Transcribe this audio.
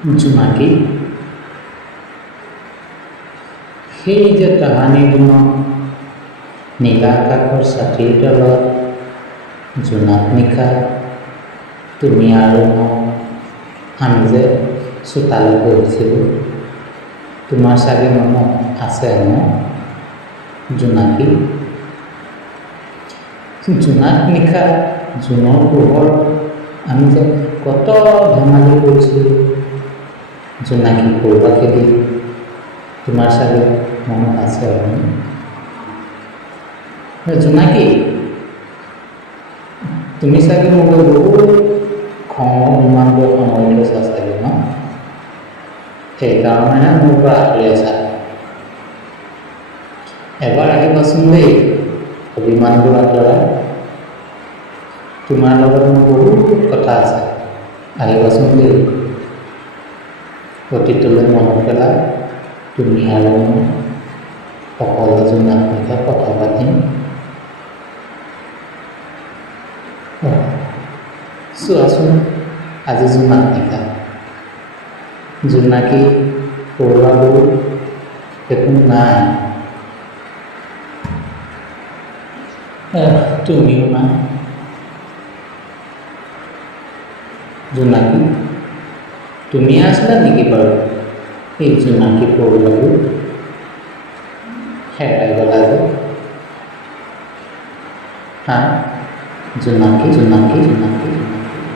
জোনাকী সেই যে তাহানিবোৰ নীলা আকাশৰ ছাতিৰ তলত জোনাক নিশা তুমি আৰু আমি যে চোতালত বহিছিলোঁ, তোমাৰ চাগে মনত আছে ন জোনাকী? জোনাক নিশা জোনৰ পোহৰ আমি যে কত ধেমালি কৰিছিলোঁ জোনাকী পৰুৱা খেলি, তোমাৰ চাগে মনত আছে জোনাকী? তুমি চাগে মোক বহুত খঙৰ বিমানবোৰ সামৰি লৈছা চাগে ন? সেইকাৰণেহে মোৰ পৰা আঁতৰি আছা। এবাৰ আহিবাচোন দেই অভিমানবোৰ আঁতৰাই, তোমাৰ লগত মোৰ বহুত কথা আছে, আহিবাচোন দেই। অতীতলৈ মনত পেলাই তুমি আৰু মই সকলো জোনাক নিশা কথা পাতিম। চোৱাচোন আজি জোনাক নিশা, জোনাকী পৰুৱাবোৰ একো নাই, তুমিও নাই। জোনাকী তুমি আছিলা নেকি বাৰু এই জোনাকী পৰুৱাবোৰ হেৰাই গলা যে? হা জোনাকী জোনাকী জোনাকী